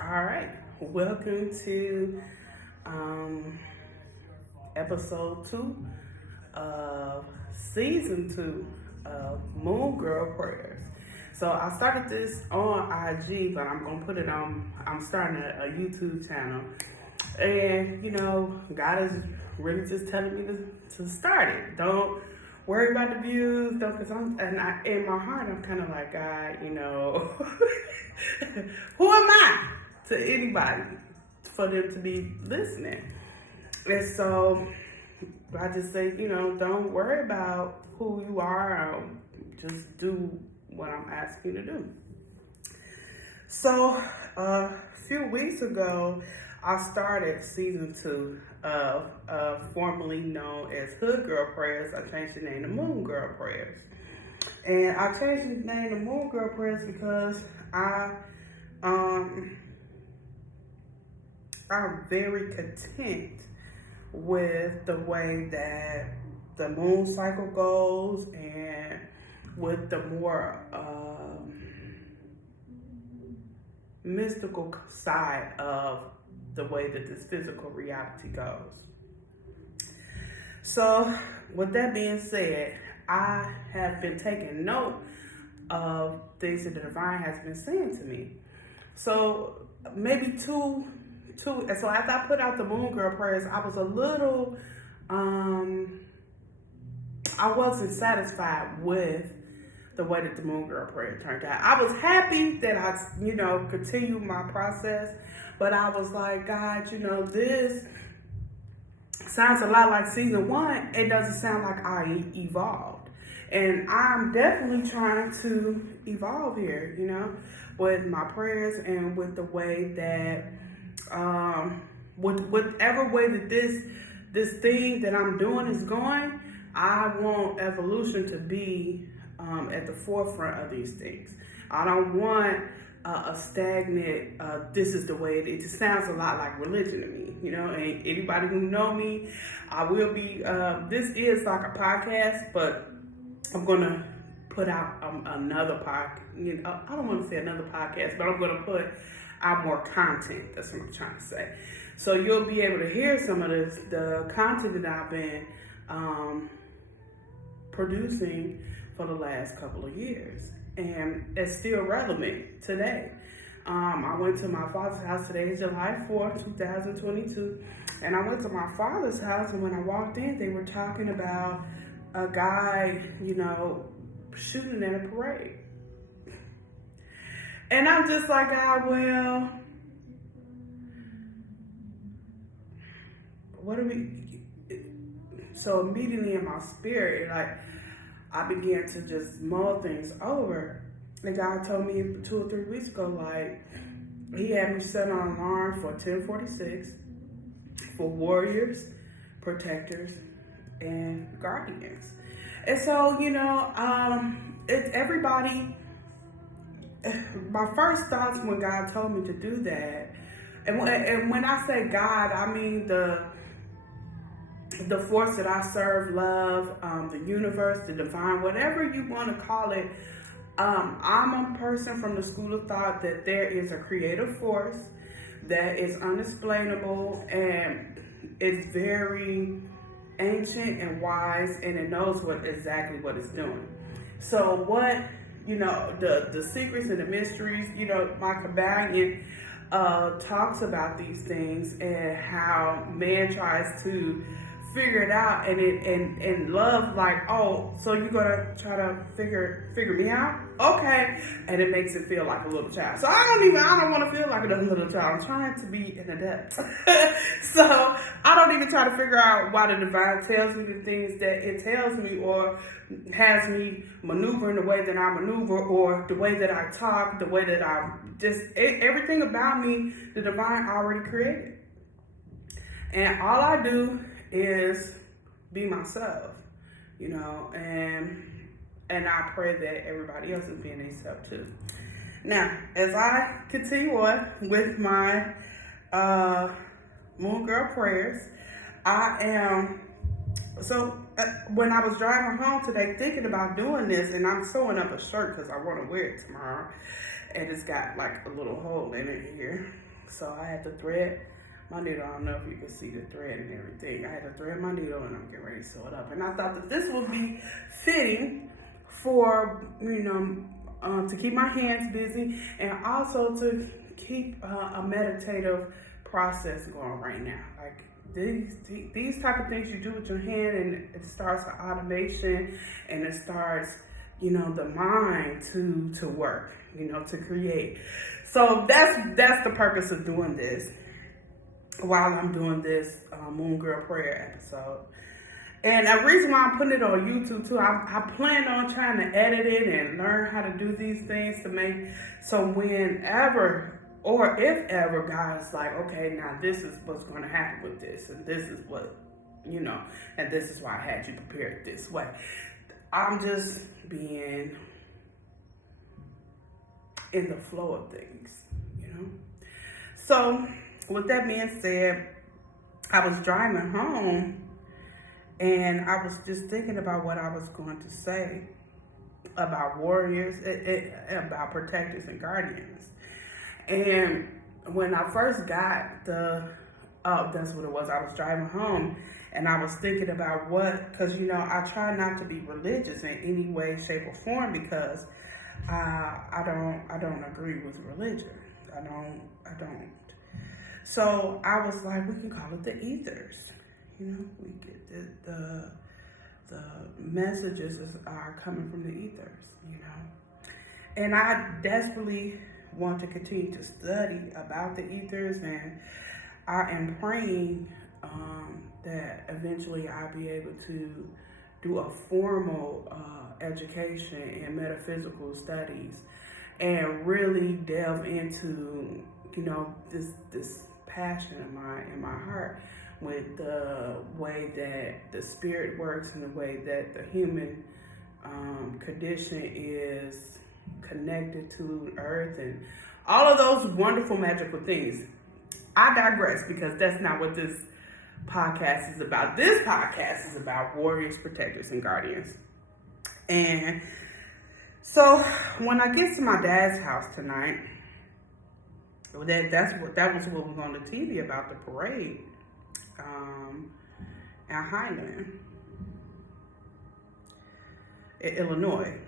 All right, welcome to um, episode 2 of season 2 of Moon Girl Prayers. So I started this on IG, but I'm gonna put it on. I'm starting a YouTube channel, and God is really just telling me to start it. Don't worry about the views, don't, cause in my heart I'm kind of like, God, who am I to anybody for them to be listening? And so I just say, don't worry about who you are. Just do what I'm asking you to do. So a few weeks ago, I started season 2 of formerly known as Hood Girl Prayers. I changed the name to Moon Girl Prayers. And I changed the name to Moon Girl Prayers because I'm very content with the way that the moon cycle goes and with the more mystical side of the way that this physical reality goes. So, with that being said, I have been taking note of things that the divine has been saying to me. So, maybe so after I put out the Moon Girl Prayers, I was a little, I wasn't satisfied with the way that the Moon Girl Prayer turned out. I was happy that I, continued my process, but I was like, God, this sounds a lot like season 1. It doesn't sound like I evolved. And I'm definitely trying to evolve here, with my prayers and with the way that, with whatever way that this thing that I'm doing is going, I want evolution to be at the forefront of these things. I don't want a stagnant, this is the way it just sounds a lot like religion to me, and anybody who know me, I will be, this is like a podcast, but I'm going to put out another podcast, I don't want to say another podcast, but I'm going to put out more content, that's what I'm trying to say. So you'll be able to hear some of the content that I've been producing for the last couple of years, and it's still relevant today. I went to my father's house. Today is July 4th, 2022, and I went to my father's house, and when I walked in, they were talking about a guy, shooting at a parade. And I'm just like, well, what are we? So immediately in my spirit, I began to just mull things over. And God told me 2 or 3 weeks ago, He had me set an alarm for 10:46 for warriors, protectors, and guardians. And so, everybody. My first thoughts when God told me to do that, and when I say God, I mean the force that I serve, love, the universe, the divine, whatever you want to call it. I'm a person from the school of thought that there is a creative force that is unexplainable and it's very ancient and wise, and it knows exactly what it's doing. So what, the secrets and the mysteries, my companion talks about these things and how man tries to figure it out, and love, so you're gonna try to figure me out, okay, and it makes it feel like a little child. So I don't want to feel like a little child. I'm trying to be an adept. So I don't even try to figure out why the divine tells me the things that it tells me, or has me maneuver in the way that I maneuver, or the way that I talk, the way that I everything about me, the divine already created, and all I do is be myself, and I pray that everybody else is being themselves too. Now, as I continue on with my Moon Girl Prayers, when I was driving home today thinking about doing this, and I'm sewing up a shirt because I want to wear it tomorrow, and it's got like a little hole in it here. So I had to thread my needle. I don't know if you can see the thread and everything. I had to thread my needle and I'm getting ready to sew it up. And I thought that this would be fitting for, to keep my hands busy and also to keep a meditative process going right now. Like these type of things you do with your hand, and it starts an automation, and it starts, the mind to work, to create. So that's the purpose of doing this while I'm doing this Moon Girl Prayer episode. And the reason why I'm putting it on YouTube too, I plan on trying to edit it and learn how to do these things to make, so whenever or if ever God's like, okay, now this is what's going to happen with this, and this is what, and this is why I had you prepared this way. I'm just being in the flow of things, So with that being said, I was driving home and I was just thinking about what I was going to say about warriors, about protectors and guardians. And when I first got that's what it was. I was driving home and I was thinking about because I try not to be religious in any way, shape, or form, because I don't agree with religion. I don't. So I was like, we can call it the ethers. We get the messages are coming from the ethers. And I desperately want to continue to study about the ethers, and I am praying that eventually I'll be able to do a formal education in metaphysical studies and really delve into this passion in my heart with the way that the spirit works and the way that the human condition is connected to earth and all of those wonderful magical things. I digress, because that's not what this podcast is about. This podcast is about warriors, protectors, and guardians. And so when I get to my dad's house tonight, that was what was on the TV about the parade at Highland in Illinois.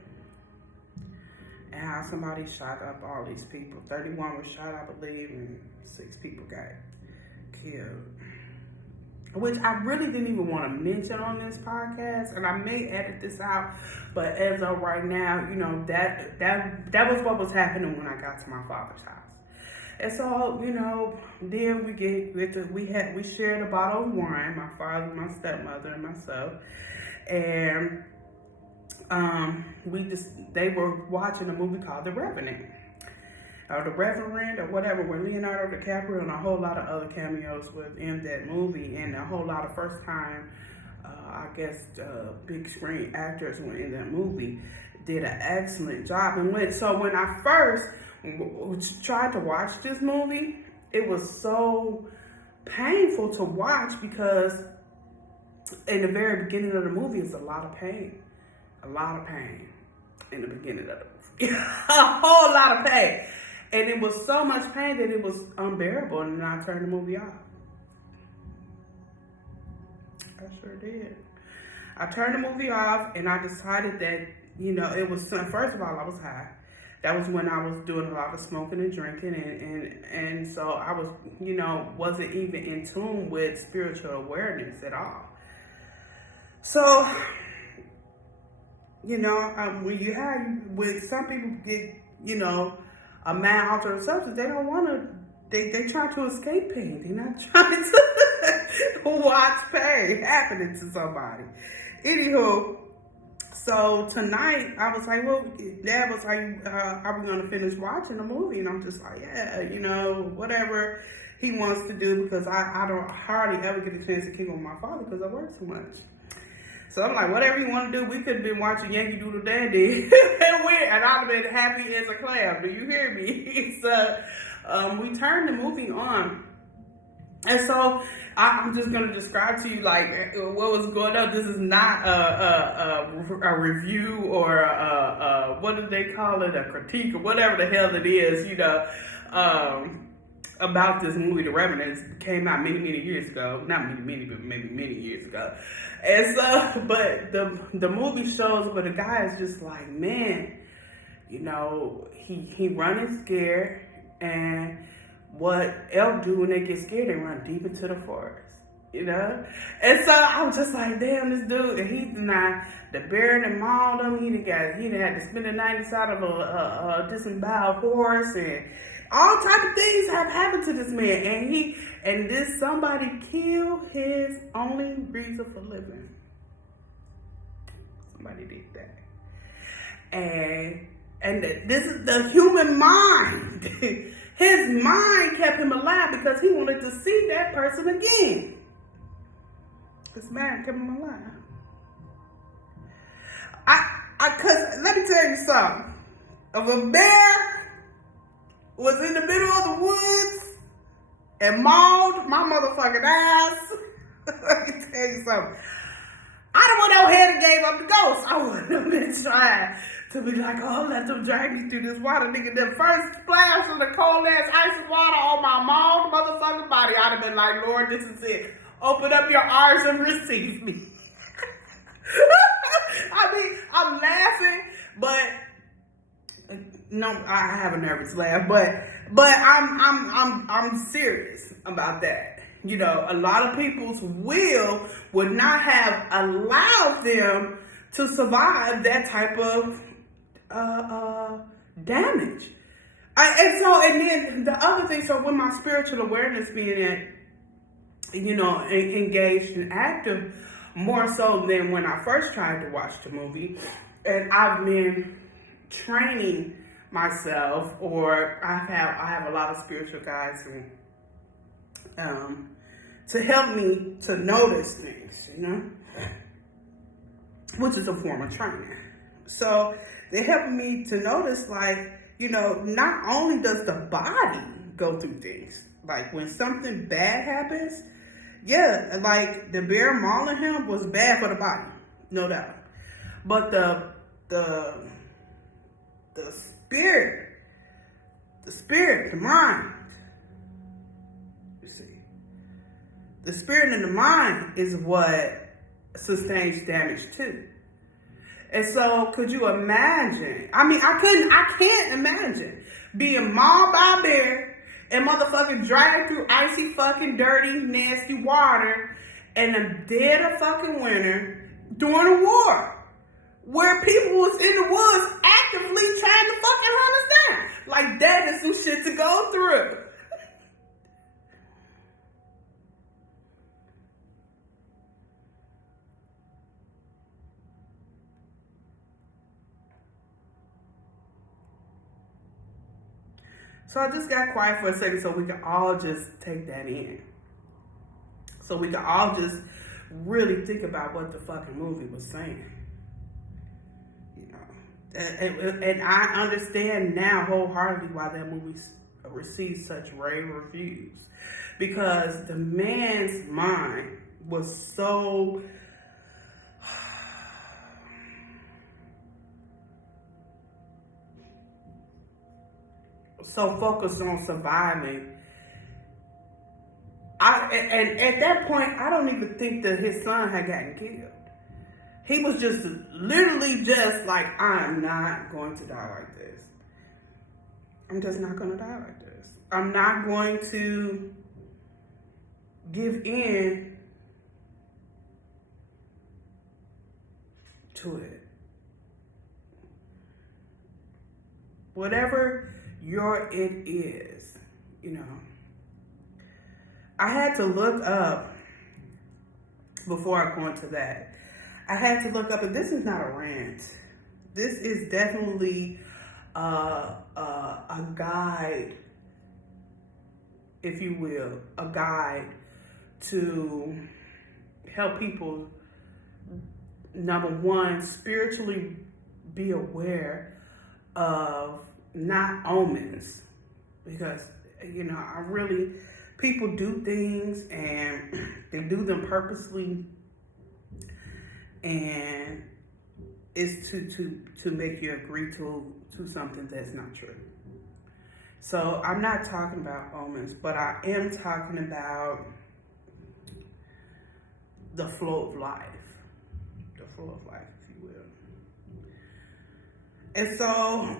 And how somebody shot up all these people. 31 was shot, I believe, and 6 people got killed. Which I really didn't even want to mention on this podcast, and I may edit this out, but as of right now, that was what was happening when I got to my father's house. And so, then we shared a bottle of wine, my father, my stepmother, and myself, and they were watching a movie called The Revenant, or The Reverend, or whatever, where Leonardo DiCaprio and a whole lot of other cameos within that movie, and a whole lot of first time, big screen actors who were in that movie did an excellent job. And when I first tried to watch this movie, it was so painful to watch, because in the very beginning of the movie, it's a lot of pain in the beginning of the movie. A whole lot of pain. And it was so much pain that it was unbearable, and then I turned the movie off. I sure did. I turned the movie off, and I decided that, it was, first of all, I was high. That was when I was doing a lot of smoking and drinking, and so I was, wasn't even in tune with spiritual awareness at all. So, when some people get, a man-altering substance, they don't want to, they try to escape pain. They're not trying to watch pain happening to somebody. Anywho, so tonight, I was like, well, Dad was like, are we going to finish watching the movie? And I'm just like, yeah, whatever he wants to do, because I don't hardly ever get a chance to kick with my father because I work so much. So I'm like, whatever you want to do. We could have been watching Yankee Doodle Dandy, and I'd have been happy as a clam. Do you hear me? So we turned the movie on. And so I'm just going to describe to you, like, what was going on. This is not a review or what do they call it, a critique or whatever the hell it is, about this movie, The Revenant. It came out many years ago. Not many, but maybe many years ago. And so, but the movie shows where the guy is just like, man, you know, he running scared, and what elk do when they get scared, they run deep into the forest. You know? And so I was just like, damn, this dude, and he's not, the bear and mauled him, he done had to spend the night inside of a disemboweled horse, and all type of things have happened to this man, and this somebody killed his only reason for living. Somebody did that. And this is the human mind. His mind kept him alive because he wanted to see that person again. His mind kept him alive. Cause let me tell you something. If a bear was in the middle of the woods and mauled my motherfucking ass, let me tell you something. I don't want no head and gave up the ghost. I want them to try to be like, oh, let them drag me through this water. Nigga, the first splash of the cold ass ice water on my mauled motherfucking body, I'd have been like, Lord, this is it. Open up your arms and receive me. I mean, I'm laughing, but no, I have a nervous laugh, but I'm serious about that. You know, a lot of people's will would not have allowed them to survive that type of damage. And then the other thing, so with my spiritual awareness being, you know, engaged and active more so than when I first tried to watch the movie, and I've been training myself, or I have a lot of spiritual guides who to help me to notice things, you know, which is a form of training. So they're helping me to notice, like, you know, not only does the body go through things, like when something bad happens, yeah, like the bear mauling him was bad for the body, no doubt. But the spirit, the mind, you see, the spirit and the mind is what sustains damage too. And so, could you imagine? I mean, I can't imagine being mauled by a bear and motherfucking dragged through icy fucking dirty nasty water in the dead of fucking winter during a war where people was in the woods actively trying to fucking hunt us down. Like, that is some shit to go through. So I just got quiet for a second so we can all just take that in. So we can all just really think about what the fucking movie was saying. You know, and I understand now wholeheartedly why that movie received such rave reviews. Because the man's mind was so focused on surviving. And at that point, I don't even think that his son had gotten killed. He was just literally just like, I'm not going to die like this. I'm just not going to die like this. I'm not going to give in to it. Whatever your it is, you know. I had to look up, before I go into that, I had to look up, and this is not a rant. This is definitely a guide, if you will, a guide to help people, number one, spiritually be aware of not omens, because, you know, people do things and they do them purposely, and it's to make you agree to something that's not true. So I'm not talking about omens, but I am talking about the flow of life. The flow of life, if you will. And so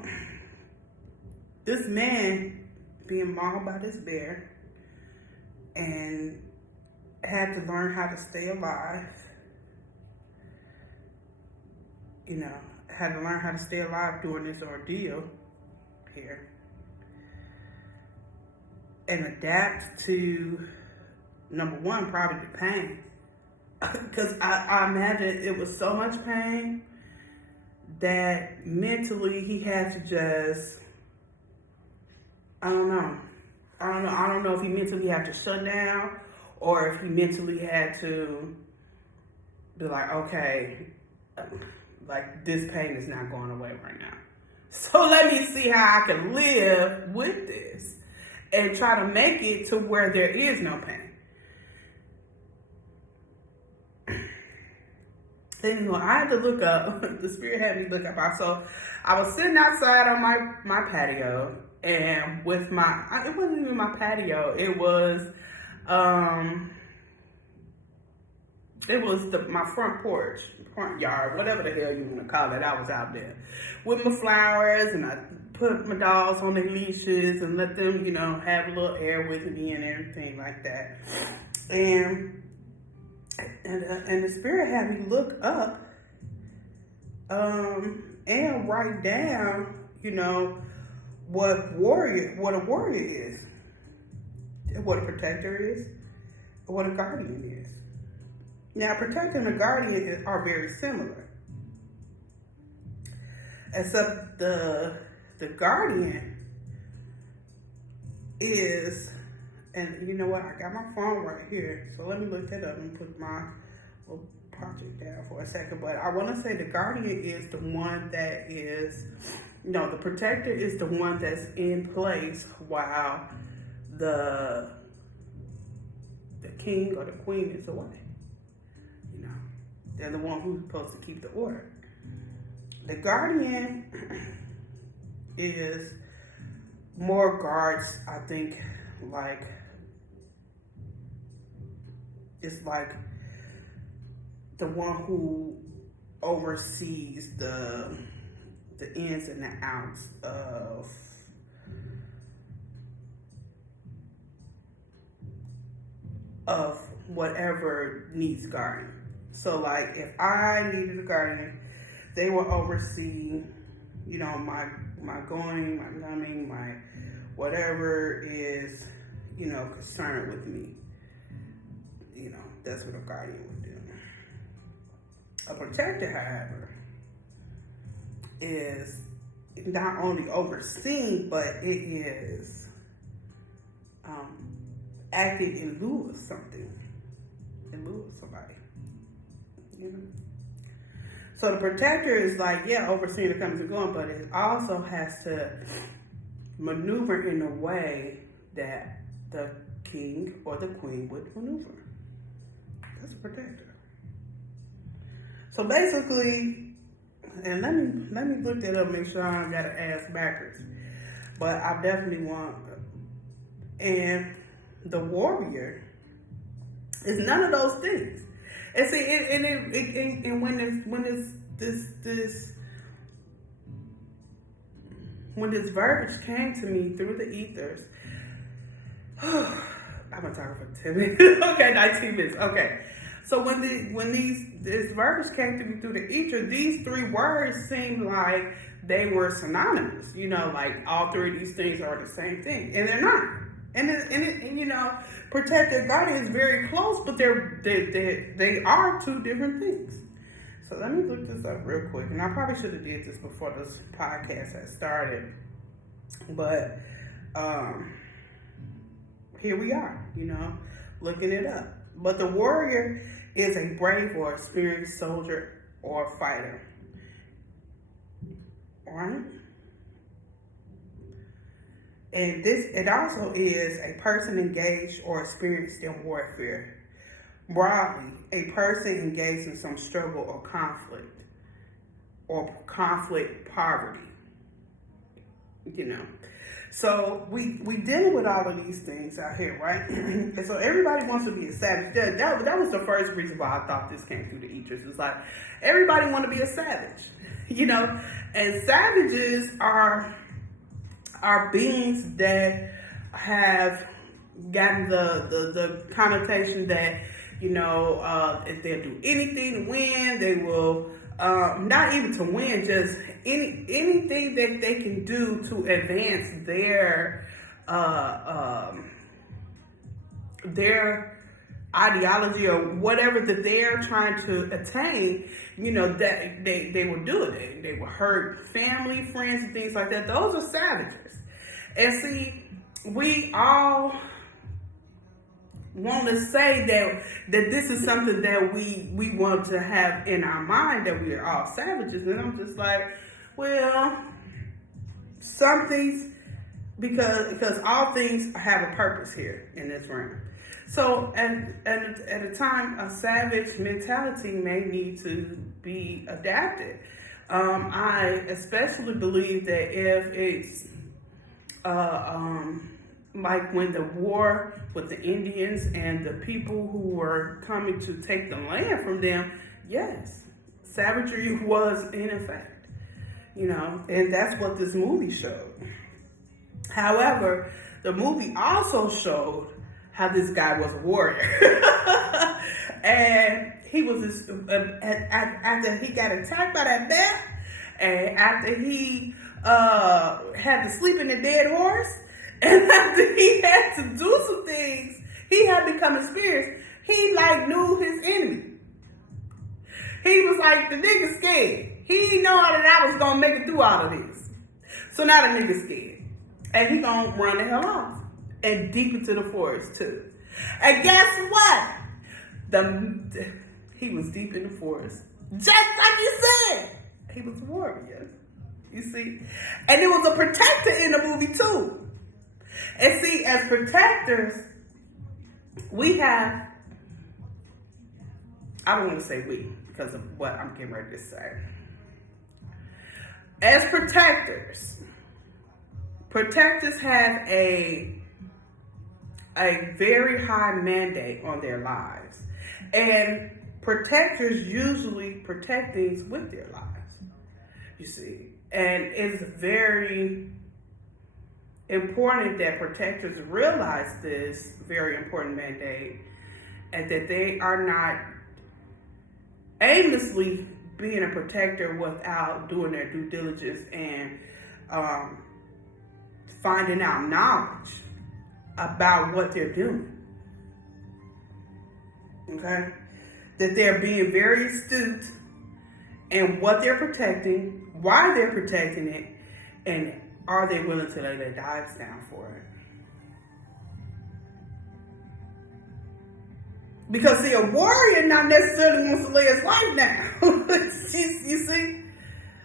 this man being mauled by this bear and had to learn how to stay alive. Had to learn how to stay alive during this ordeal here. And adapt to, number one, probably the pain. Because I imagine it was so much pain that mentally he had to just, I don't know if he mentally had to shut down or if he mentally had to be like, okay, like this pain is not going away right now. So let me see how I can live with this and try to make it to where there is no pain. And I had to look up, the Spirit had me look up. So I was sitting outside on my patio, and with it wasn't even my patio, it was my front porch, front yard, whatever the hell you want to call it. I was out there with my flowers, and I put my dogs on their leashes and let them, have a little air with me and everything like that. And the Spirit had me look up and write down, what a warrior is, what a protector is, what a guardian is. Now, protector and a guardian are very similar, except the guardian is, and you know what, I got my phone right here, so let me look that up and put my little project down for a second. But I want to say the guardian is the one that is, the protector is the one that's in place while the king or the queen is away. They're the one who's supposed to keep the order. The guardian is more guards, I think, it's like the one who oversees the ins and the outs of whatever needs guarding. So like if I needed a guardian, they will oversee, my going, my coming, my whatever is, concerned with me. That's what a guardian would do. A protector, however, is not only overseen, but it is acting in lieu of something, in lieu of somebody. So the protector is like, overseeing the comings and going, but it also has to maneuver in a way that the king or the queen would maneuver. That's a protector. So basically, and let me look that up, make sure I don't got to ask backwards. But I definitely want, and the warrior is none of those things. And see, and when this verbiage came to me through the ethers, I've been talking for 10 minutes. Okay, 19 minutes. Okay. So when this verbiage came to me through the ether, these three words seemed like they were synonymous. Like all three of these things are the same thing, and they're not. And protective guardian is very close, but they are two different things. So let me look this up real quick, and I probably should have did this before this podcast had started, but here we are, looking it up. But the warrior is a brave or experienced soldier or fighter. All right? And it also is a person engaged or experienced in warfare. Broadly, a person engaged in some struggle or conflict poverty. So we dealing with all of these things out here, right? And so everybody wants to be a savage. That was the first reason why I thought this came through the ethers. It's like everybody want to be a savage, you know. And savages are beings that have gotten the connotation that, you know, if they'll do anything to win, they will. Not even to win, just anything that they can do to advance their ideology or whatever that they're trying to attain, you know, that they will do it. They will hurt family, friends, and things like that. Those are savages. And see, we all want to say that this is something that we want to have in our mind, that we are all savages. And I'm just like, well, some things, because all things have a purpose here in this realm. So at a time, a savage mentality may need to be adapted. I especially believe that if it's like when the war with the Indians and the people who were coming to take the land from them, yes, savagery was in effect, you know, and that's what this movie showed. However, the movie also showed how this guy was a warrior. And he was this, after he got attacked by that bear, and after he had to sleep in the dead horse, and after he had to do some things, he had become experienced. He like knew his enemy. He was like, the nigga scared. He didn't know that I was gonna make it through all of this. So now the nigga scared. And he gonna run the hell off. And deep into the forest too. And guess what? He was deep in the forest. Just like you said. He was a warrior. You see? And there was a protector in the movie too. And see, as protectors, we have, I don't want to say we, because of what I'm getting ready to say. As protectors have a very high mandate on their lives. And protectors usually protect things with their lives, you see. And it's very important that protectors realize this very important mandate, and that they are not aimlessly being a protector without doing their due diligence and finding out knowledge about what they're doing. Okay? That they're being very astute in what they're protecting, why they're protecting it, and are they willing to lay their lives down for it? Because see, a warrior not necessarily wants to lay his life down. You see?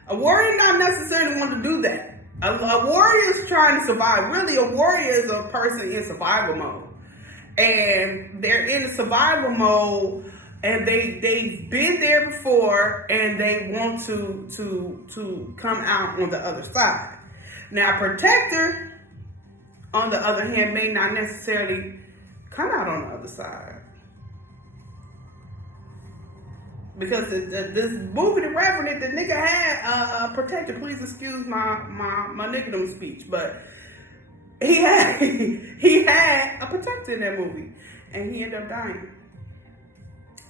A warrior not necessarily want to do that. A warrior is trying to survive. Really, a warrior is a person in survival mode. And they're in survival mode, and they've been there before, and they want to come out on the other side. Now, a protector, on the other hand, may not necessarily come out on the other side. Because this movie, The Revenant, the nigga had a protector. Please excuse my nickname speech, but he had a protector in that movie, and he ended up dying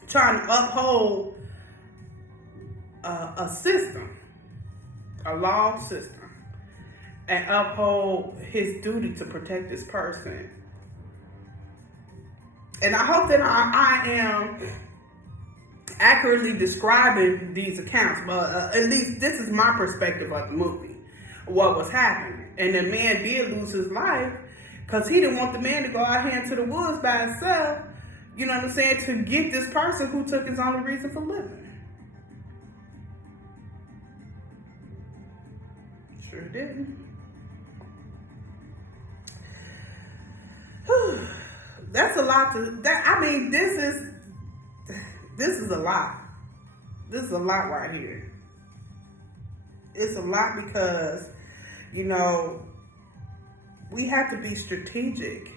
trying to uphold a system, a law system, and uphold his duty to protect this person. And I hope that I am accurately describing these accounts, but at least this is my perspective of the movie, what was happening. And the man did lose his life because he didn't want the man to go out here into the woods by himself, you know what I'm saying, to get this person who took his only reason for living. Sure didn't. That's a lot this is a lot. This is a lot right here. It's a lot because, you know, we have to be strategic.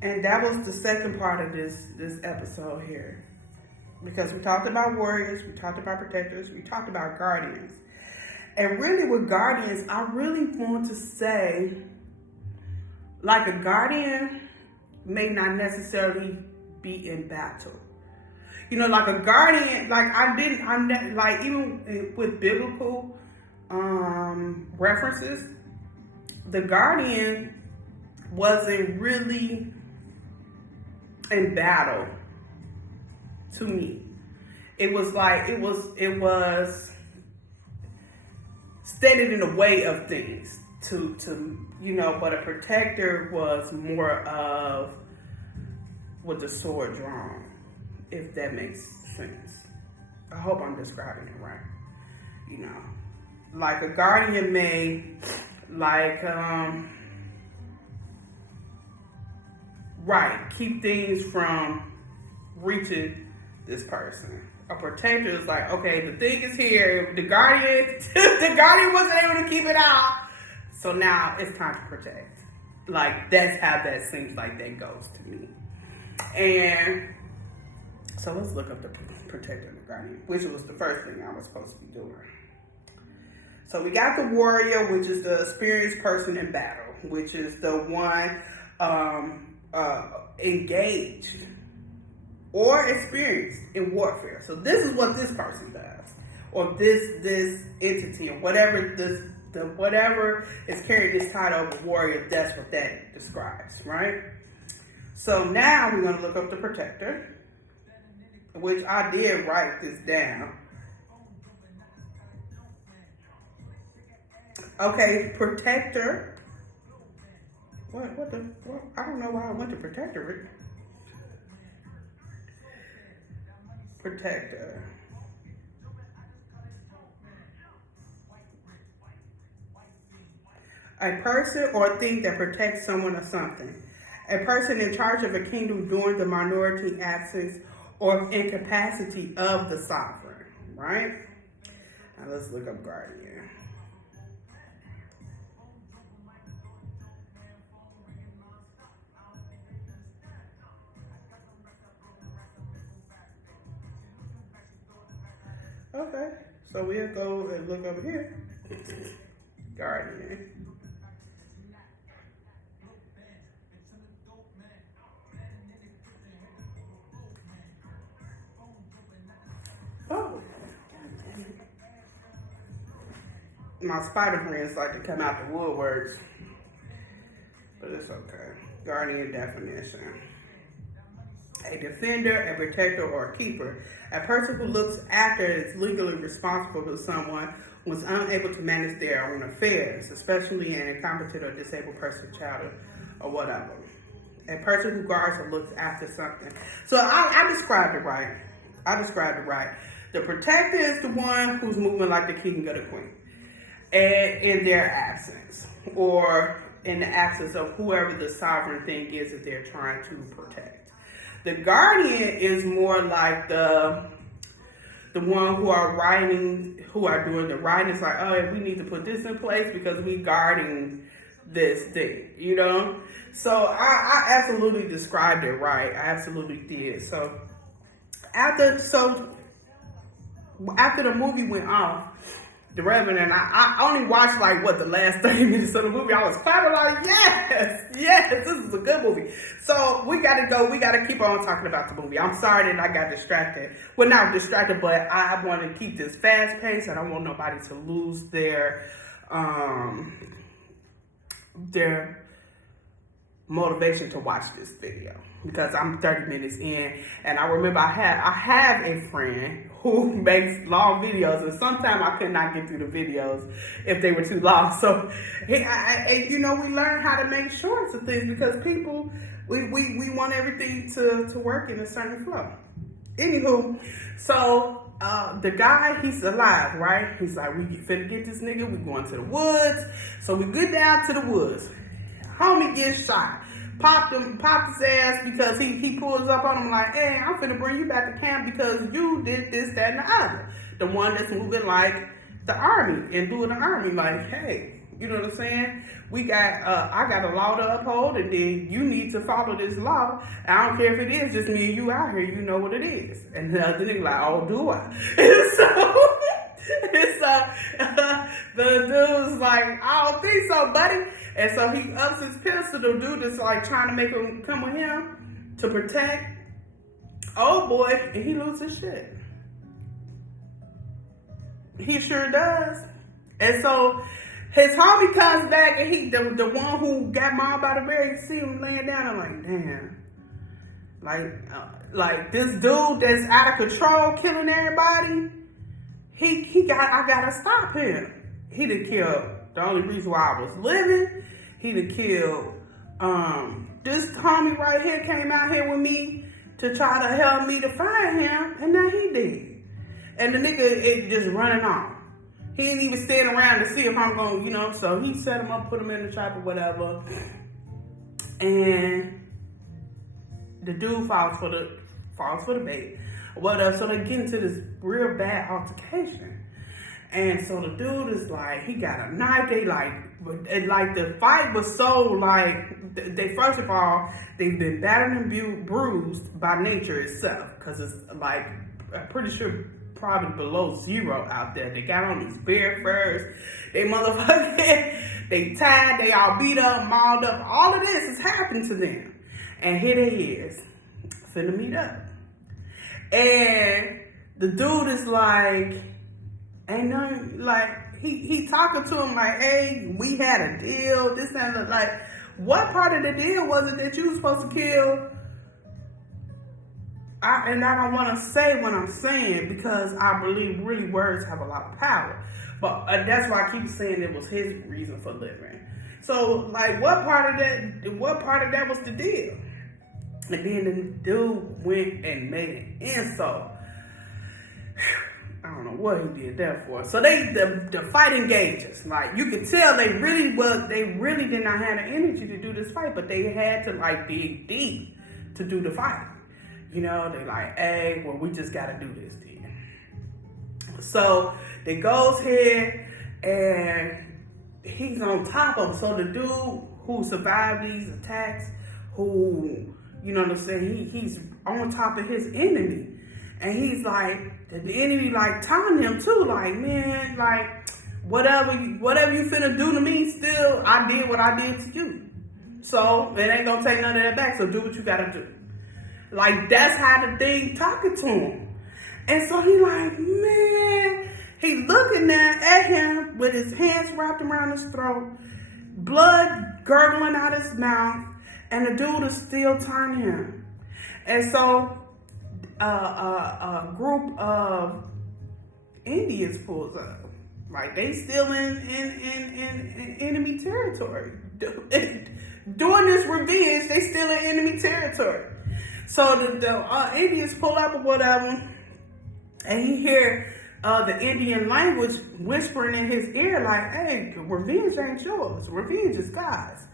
And that was the second part of this episode here. Because we talked about warriors, we talked about protectors, we talked about guardians. And really with guardians, I really want to say, like, a guardian may not necessarily be in battle. You know, like a guardian, like like even with biblical references, the guardian wasn't really in battle to me. It was like, it was standing in the way of things to you know, but a protector was more of with the sword drawn, if that makes sense. I hope I'm describing it right. You know, like a guardian may, like, right, keep things from reaching this person. A protector is like, okay, the thing is here. The guardian wasn't able to keep it out, so now it's time to protect. Like, that's how that seems like that goes to me. And so let's look up the protector and the guardian, which was the first thing I was supposed to be doing. So we got the warrior, which is the experienced person in battle, which is the one engaged or experienced in warfare. So this is what this person does, or this entity, or whatever whatever is carrying this title of warrior. That's what that describes, right? So now we're gonna look up the protector, which I did write this down. Okay, protector. What I don't know why I went to protector. Protector. A person or thing that protects someone or something. A person in charge of a kingdom during the minority absence or incapacity of the sovereign, right? Now let's look up guardian. Okay, so we'll go and look over here. Guardian. Oh. My spider friends like to come out the woodworks, but it's okay. Guardian definition. A defender, a protector, or a keeper. A person who looks after and is legally responsible for someone who is unable to manage their own affairs, especially an incompetent or disabled person, child, or whatever. A person who guards or looks after something. So I described it right. The protector is the one who's moving like the king or the queen, and in their absence, or in the absence of whoever the sovereign thing is that they're trying to protect. The guardian is more like the one who are doing the writing. It's like, oh, we need to put this in place because we guarding this thing, you know? So I absolutely described it right. I absolutely did. So after the movie went off, the Reverend and I only watched the last 30 minutes of the movie. I was clapping like, yes, this is a good movie. So we got to go. We got to keep on talking about the movie. I'm sorry that I got distracted. Well, not distracted, but I want to keep this fast pace. I don't want nobody to lose their motivation to watch this video, because I'm 30 minutes in, and I remember I have a friend who makes long videos, and sometimes I could not get through the videos if they were too long. So, we learn how to make shorts of things, because people, we want everything to work in a certain flow. Anywho, so the guy, he's alive, right? He's like, we finna get this nigga, we going to the woods. So we get down to the woods. Homie gets shot. Popped his ass because he pulls up on him like, hey, I'm finna bring you back to camp because you did this, that, and the other. The one that's moving like the army and doing the army like, hey, You know what I'm saying? We got, I got a law to uphold, and then you need to follow this law. I don't care if it is just me and you out here, you know what it is. And the other nigga like, oh, do I? The dude's like, I don't think so, buddy. And so he ups his pistol. The dude is like trying to make him come with him to protect old boy, and he loses shit. He sure does. And so his homie comes back, and he, the one who got mauled by the bear, you see him laying down. I'm like, damn. Like this dude that's out of control, killing everybody. I gotta stop him. He done killed the only reason why I was living. He done killed, this homie right here came out here with me to try to help me to find him, and now he dead. And the nigga is just running off. He ain't even staying around to see if I'm going, you know, so he set him up, put him in the trap or whatever. And the dude falls for the bait. So they get into this real bad altercation. And so the dude is like, he got a knife. They like the fight was so like, they first of all, they've been battered and bruised by nature itself. Because it's like, I'm pretty sure probably below zero out there. They got on these bear furs. They motherfucking, they tied, they all beat up, mauled up. All of this has happened to them. And here they is, finna meet up. And the dude is like, ain't nothing, like, he talking to him like, hey, we had a deal, this and that. Like, what part of the deal was it that you were supposed to kill? I don't want to say what I'm saying, because I believe really words have a lot of power. But that's why I keep saying it was his reason for living. So, like, what part of that was the deal? And then the dude went and made an insult. I don't know what he did that for. So the fight engages. Like, you could tell they really did not have the energy to do this fight, but they had to like dig deep to do the fight. You know, they like, hey, well, we just gotta do this then. So they goes here and he's on top of him. So the dude who survived these attacks, who, you know what I'm saying, he's on top of his enemy. And he's like, the enemy like taunting him too, like, man, like, whatever you finna do to me, still, I did what I did to you. So, it ain't gonna take none of that back, so do what you gotta do. Like, that's how the thing talking to him. And so he like, man, he looking at him with his hands wrapped around his throat, blood gurgling out his mouth, and the dude is still taunting him. And so, a group of Indians pulls up. Like, they still in enemy territory. Doing this revenge, they still in enemy territory. So the Indians pull up or whatever, and he hear the Indian language whispering in his ear like, hey, revenge ain't yours. Revenge is God's.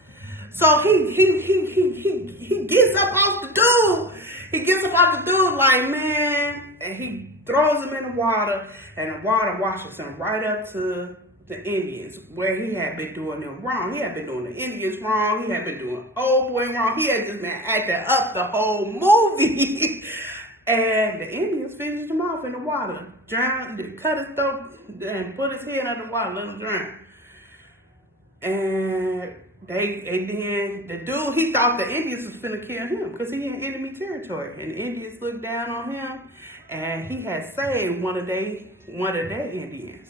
So he gets up off the dude. He gets up off the dude like, man, and he throws him in the water, and the water washes him right up to the Indians, where he had been doing them wrong. He had been doing the Indians wrong. He had been doing old boy wrong. He had just been acting up the whole movie. And the Indians finished him off in the water, drowned, cut his throat, and put his head under the water, let him drown. And then the dude, he thought the Indians was finna kill him because he in enemy territory. And the Indians looked down on him, and he had saved one of their Indians.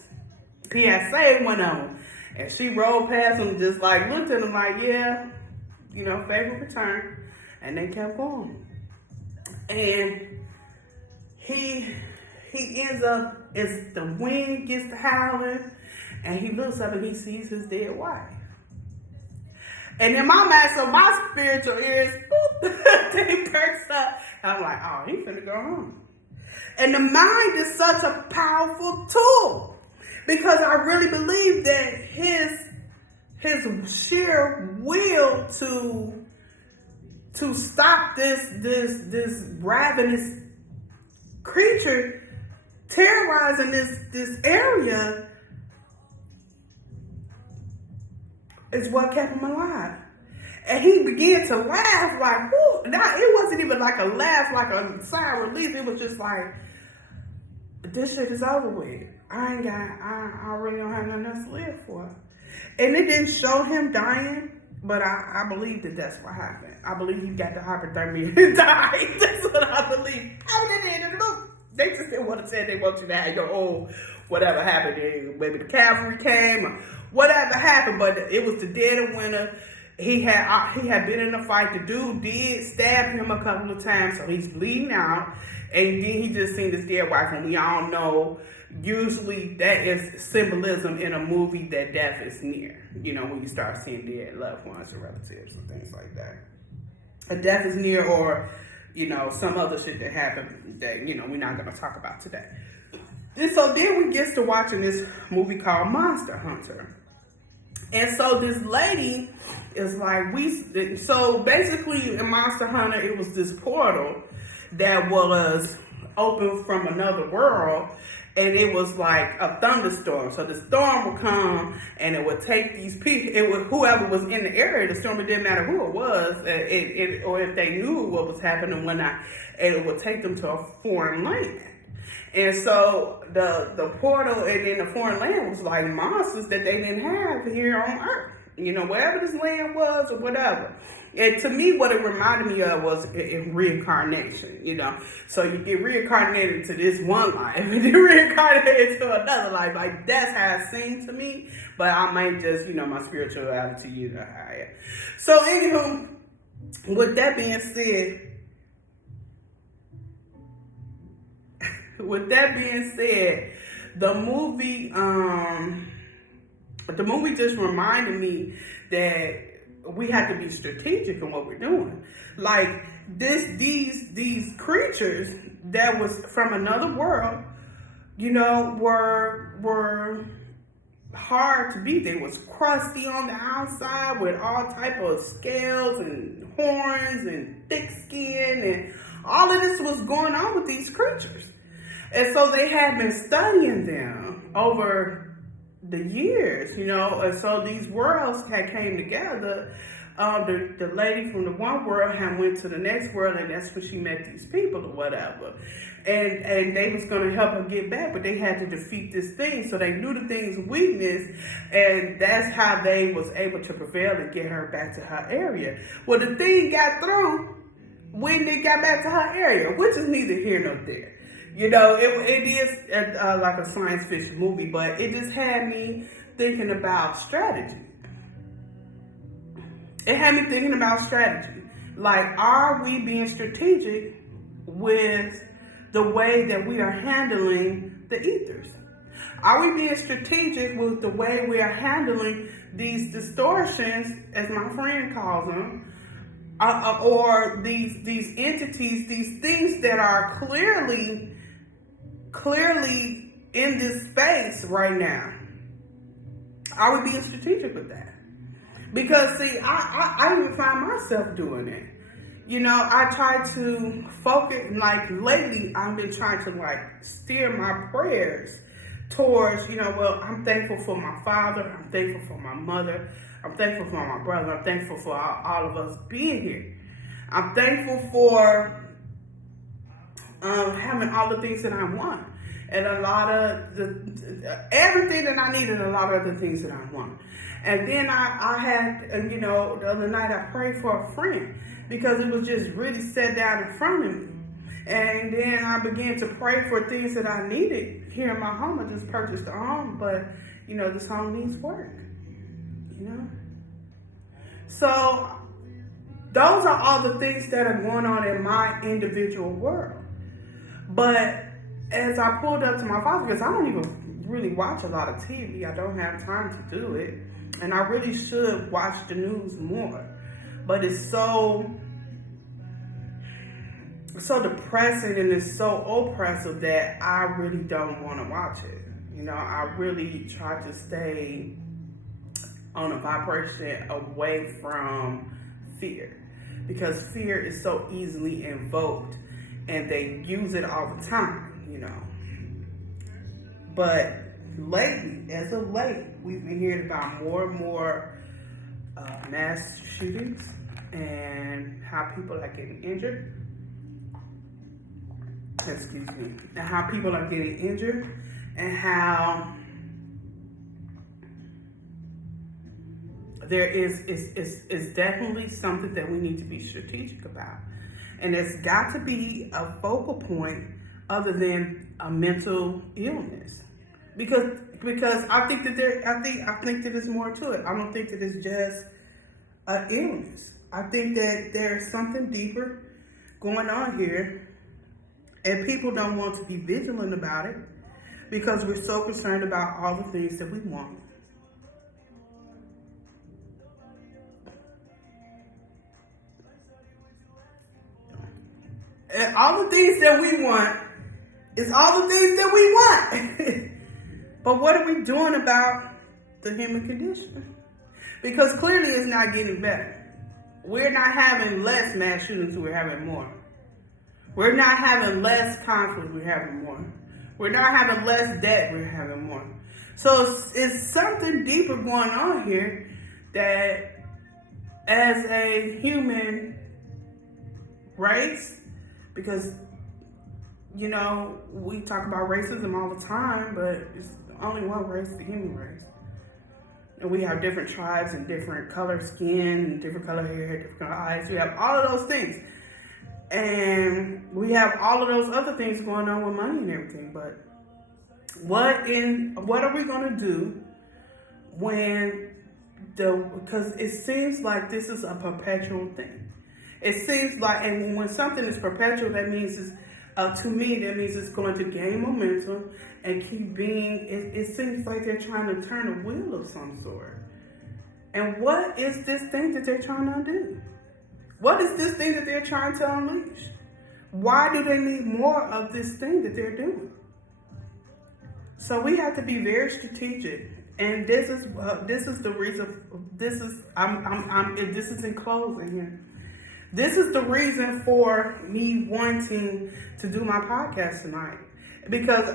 He had saved one of them. And she rolled past him, just like looked at him like, yeah, you know, favor return. And they kept going. And he ends up, as the wind gets to howling, and he looks up and he sees his dead wife. And in my mind, so my spiritual ears, they perks up. I'm like, oh, he finna go home. And the mind is such a powerful tool, because I really believe that his sheer will to stop this ravenous creature terrorizing this area is what kept him alive. And he began to laugh like, whoo. Now, it wasn't even like a laugh, like a sigh of relief. It was just like, this shit is over with. I really don't have nothing else to live for. And it didn't show him dying, but I believe that that's what happened. I believe he got the hypothermia and died. That's what I believe. I was at the end of the movie. They just didn't want to say they want you to have your own whatever happened. Maybe the cavalry came or whatever happened, but it was the dead of winter. He had been in a fight. The dude did stab him a couple of times, so he's bleeding out. And then he just seen his dead wife, and we all know usually that is symbolism in a movie that death is near. You know, when you start seeing dead loved ones or relatives and things like that. A death is near, or, you know, some other shit that happened that, you know, we're not going to talk about today. And so then we get to watching this movie called Monster Hunter. And so this lady is like, so basically in Monster Hunter, it was this portal that was open from another world, and it was like a thunderstorm. So the storm would come, and it would take these people, whoever was in the area, the storm, it didn't matter who it was, or if they knew what was happening or whatnot, and it would take them to a foreign land. And so the portal and then the foreign land was like monsters that they didn't have here on Earth. You know, wherever this land was or whatever. And to me, what it reminded me of was reincarnation, you know. So you get reincarnated to this one life and then reincarnated to another life. Like, that's how it seemed to me. But I might just, you know, my spirituality, you know how I am. So anywho, with that being said, the movie just reminded me that we have to be strategic in what we're doing. Like these creatures that was from another world, you know, were hard to beat. They was crusty on the outside with all type of scales and horns and thick skin, and all of this was going on with these creatures. And so they had been studying them over the years, you know, and so these worlds had came together. The lady from the one world had went to the next world, and that's when she met these people or whatever. And they was going to help her get back, but they had to defeat this thing. So they knew the thing's weakness, and that's how they was able to prevail and get her back to her area. Well, the thing got through when they got back to her area, which is neither here nor there. You know, it is like a science fiction movie, but it just had me thinking about strategy. It had me thinking about strategy. Like, are we being strategic with the way that we are handling the ethers? Are we being strategic with the way we are handling these distortions, as my friend calls them, or these entities, these things that are clearly in this space right now? Are we being strategic with that? Because see, I even find myself doing it. You know, I try to focus, like lately I've been trying to like steer my prayers towards, you know, well, I'm thankful for my father, I'm thankful for my mother, I'm thankful for my brother, I'm thankful for all of us being here. I'm thankful for having all the things that I want, and a lot of everything that I need, and a lot of other things that I want. And then I had, you know, the other night I prayed for a friend because it was just really set down in front of me. And then I began to pray for things that I needed here in my home. I just purchased a home, but, you know, this home needs work, you know. So those are all the things that are going on in my individual world. But as I pulled up to my father, because I don't even really watch a lot of TV, I don't have time to do it. And I really should watch the news more. But it's so depressing and it's so oppressive that I really don't want to watch it. You know, I really try to stay on a vibration away from fear. Because fear is so easily invoked and they use it all the time, you know. But lately, as of late, we've been hearing about more and more mass shootings and how people are getting injured. Excuse me. And how people are getting injured and how there is definitely something that we need to be strategic about. And there's got to be a focal point other than a mental illness. Because I think that I think that there's more to it. I don't think that it's just an illness. I think that there's something deeper going on here, and people don't want to be vigilant about it because we're so concerned about all the things that we want. And all the things that we want is all the things that we want. But what are we doing about the human condition? Because clearly it's not getting better. We're not having less mass shootings, we're having more. We're not having less conflict, we're having more. We're not having less debt, we're having more. So it's something deeper going on here that as a human race, because, you know, we talk about racism all the time, but it's only one race, the human race. And we have different tribes and different color skin, and different color hair, different color eyes. We have all of those things. And we have all of those other things going on with money and everything. But what are we going to do because it seems like this is a perpetual thing. It seems like, and when something is perpetual, that means to me, that means it's going to gain momentum and keep being, it seems like they're trying to turn a wheel of some sort. And what is this thing that they're trying to undo? What is this thing that they're trying to unleash? Why do they need more of this thing that they're doing? So we have to be very strategic. And this is the reason, this is in closing here. This is the reason for me wanting to do my podcast tonight, because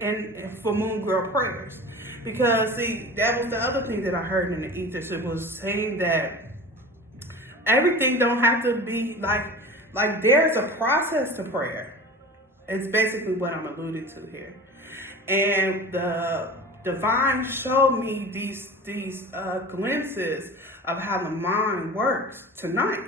and for Moon Girl Prayers, because see, that was the other thing that I heard in the ethers. It was saying that everything don't have to be like there's a process to prayer. It's basically what I'm alluding to here, and the divine showed me these glimpses of how the mind works tonight.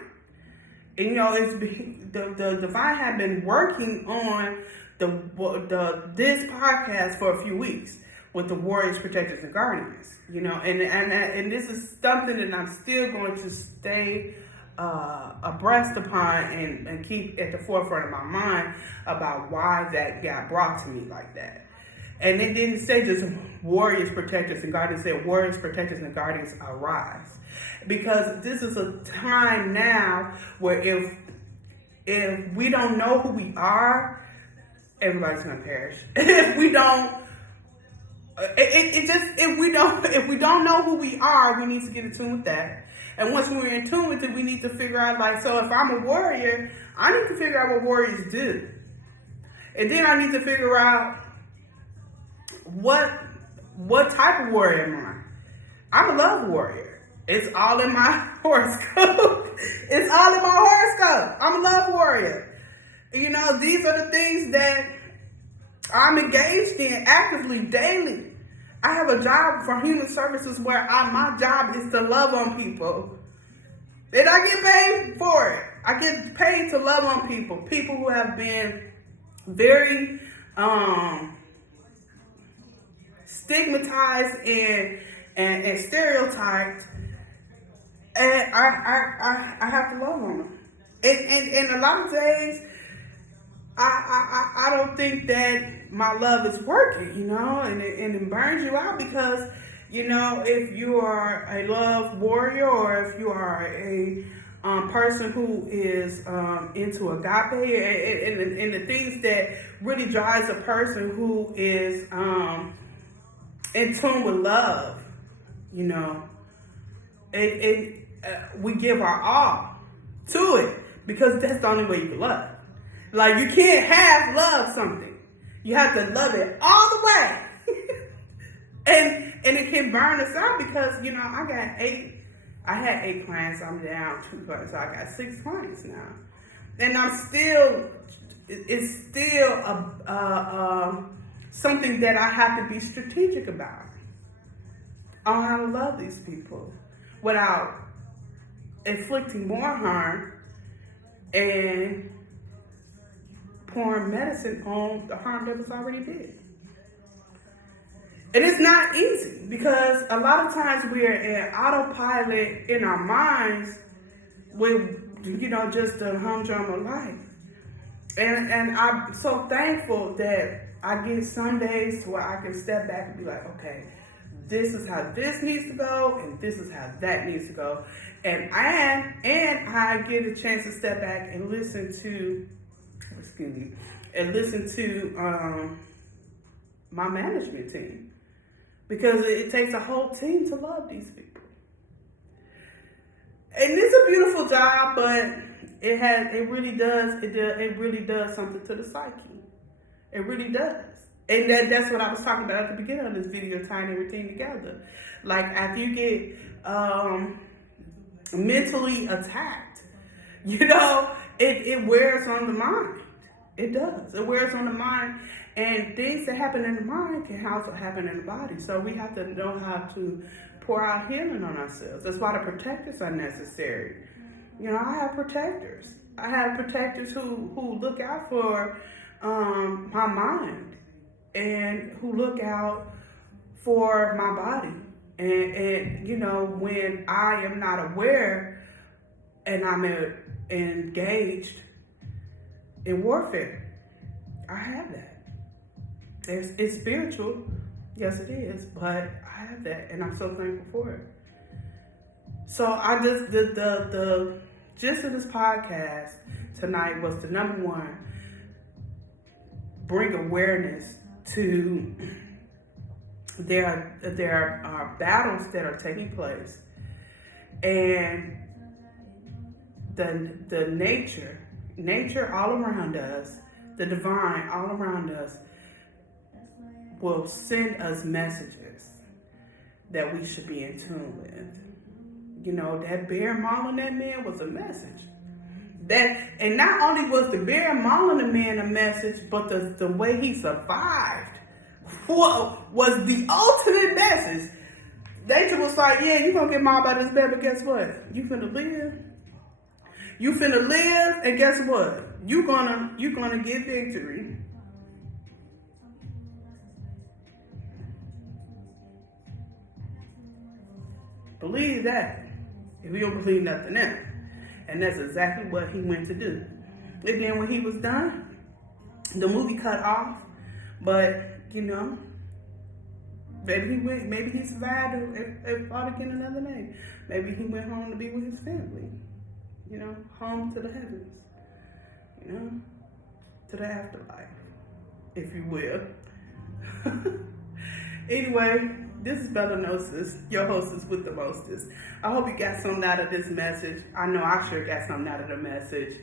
And, you know, the divine had been working on this podcast for a few weeks with the warriors, protectors, and guardians. You know, and this is something that I'm still going to stay abreast upon and keep at the forefront of my mind about why that got brought to me like that. And it didn't say just warriors, protectors, and guardians. It said warriors, protectors, and guardians arise. Because this is a time now where if we don't know who we are, everybody's gonna perish. If we don't know who we are, we need to get in tune with that. And once we're in tune with it, we need to figure out, like, so if I'm a warrior, I need to figure out what warriors do. And then I need to figure out what type of warrior am I? I'm a love warrior. It's all in my horoscope. It's all in my horoscope. I'm a love warrior. You know, these are the things that I'm engaged in actively, daily. I have a job for human services where my job is to love on people. And I get paid for it. I get paid to love on people. People who have been very stigmatized and stereotyped. And I have to love on them. And a lot of days, I don't think that my love is working, you know, and it burns you out because, you know, if you are a love warrior or if you are a person who is into agape and the things that really drives a person who is in tune with love, you know, we give our all to it because that's the only way you can love. Like, you can't half love something. You have to love it all the way. and it can burn us out because, you know, I had 8 clients, I'm down 2 clients, so I got 6 clients now. And it's still something that I have to be strategic about on how to love these people without inflicting more harm and pouring medicine on the harm that was already did. And it's not easy because a lot of times we are in autopilot in our minds with, you know, just the humdrum of life. And I'm so thankful that I get some days where I can step back and be like, okay, this is how this needs to go, and this is how that needs to go. And I get a chance to step back and listen to, my management team. Because it takes a whole team to love these people. And it's a beautiful job, but it really does something to the psyche. It really does. And that's what I was talking about at the beginning of this video, tying everything together. Like after you get mentally attacked, you know, it wears on the mind. It does. It wears on the mind. And things that happen in the mind can also happen in the body. So we have to know how to pour out healing on ourselves. That's why the protectors are necessary. You know, I have protectors. I have protectors who look out for my mind and who look out for my body. And you know, when I am not aware and I'm engaged in warfare, I have that. It's spiritual, yes it is, but I have that, and I'm so thankful for it. So I just the gist of this podcast tonight was to, number one, bring awareness to there are battles that are taking place, and the nature all around us, the divine all around us, will send us messages that we should be in tune with. You know, that bear mauling that man was a message. And not only was the bear mauling the man a message, but the way he survived was the ultimate message. Nature was like, yeah, you're gonna get mauled by this bear, but guess what? You finna live. You finna live, and guess what? You're gonna get victory. Believe that if you don't believe nothing else. And that's exactly what he went to do. Again, when he was done, the movie cut off, but you know, maybe he survived and fought again another day. Maybe he went home to be with his family. You know, home to the heavens. You know, to the afterlife, if you will. Anyway, this is Bella Gnosis, your hostess with the mostest. I hope you got something out of this message. I know I sure got something out of the message.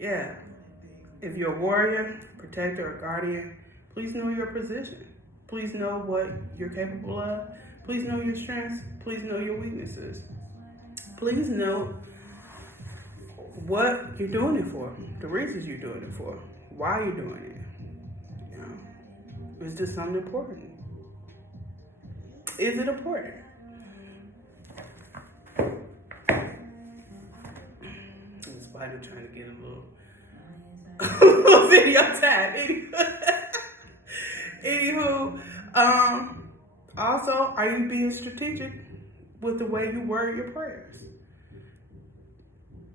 Yeah, if you're a warrior, protector, or guardian, please know your position. Please know what you're capable of. Please know your strengths. Please know your weaknesses. Please know what you're doing it for, the reasons you're doing it for, why you're doing it. Is this something important? Is it important? This spider trying to get a little video time. Anywho, also, are you being strategic with the way you word your prayers?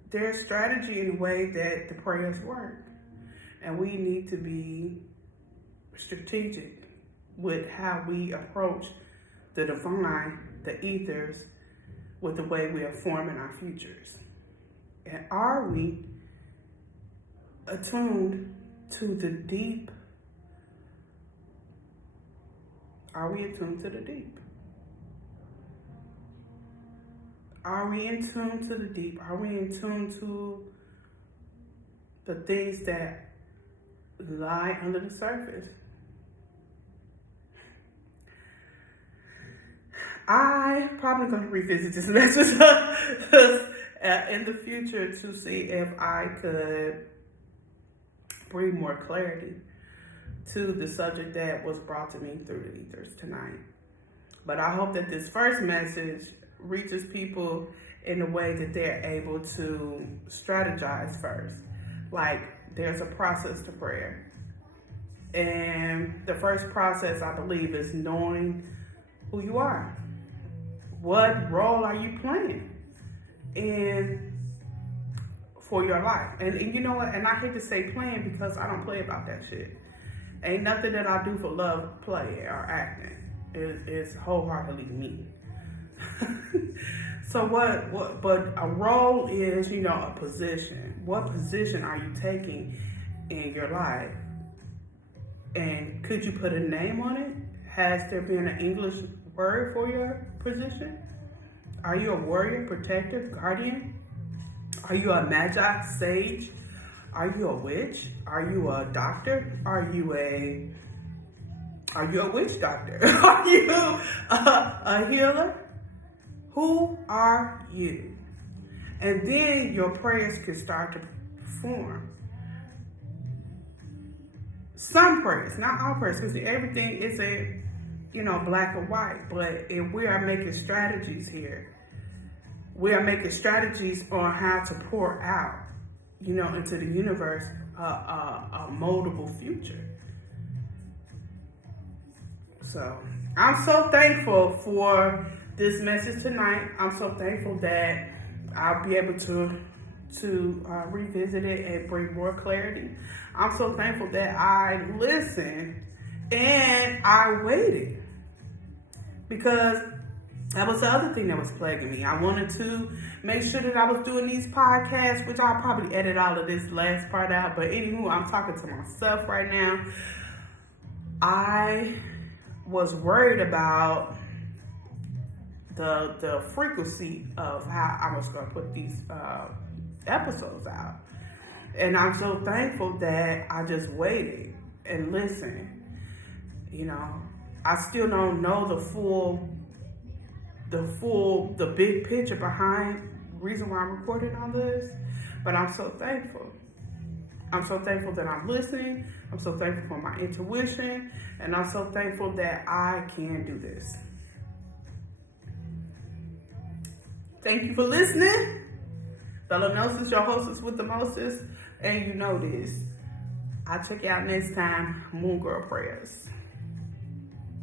There's strategy in the way that the prayers work, and we need to be strategic with how we approach the divine, the ethers, with the way we are forming our futures. And are we attuned to the deep? Are we attuned to the deep? Are we in tune to the deep? Are we in tune to the things that lie under the surface? I probably going to revisit this message in the future to see if I could bring more clarity to the subject that was brought to me through the ethers tonight. But I hope that this first message reaches people in a way that they're able to strategize first. Like, there's a process to prayer. And the first process, I believe, is knowing who you are. What role are you playing for your life? And you know what? And I hate to say playing because I don't play about that shit. Ain't nothing that I do for love, play, or acting. It's wholeheartedly me. So but a role is, a position. What position are you taking in your life? And could you put a name on it? Has there been an English word for your position? Are you a warrior, protector, guardian? Are you a magi, sage? Are you a witch? Are you a doctor? Are you a witch doctor? Are you a healer? Who are you? And then your prayers can start to form. Some prayers, not all prayers, because everything isn't, black or white. But if we are making strategies here, we are making strategies on how to pour out, into the universe, a moldable future. So I'm so thankful for this message tonight. I'm so thankful that I'll be able to revisit it and bring more clarity. I'm so thankful that I listened and I waited, because that was the other thing that was plaguing me. I wanted to make sure that I was doing these podcasts, which I'll probably edit all of this last part out. But anywho, I'm talking to myself right now. I was worried about the frequency of how I was going to put these episodes out. And I'm so thankful that I just waited and listened. I still don't know the big picture behind the reason why I'm recording all this, but I'm so thankful. I'm so thankful that I'm listening. I'm so thankful for my intuition, and I'm so thankful that I can do this. Thank you for listening. Fellow Gnosis, your hostess with the mostest, and you know this. I'll check you out next time. Moon Girl Prayers.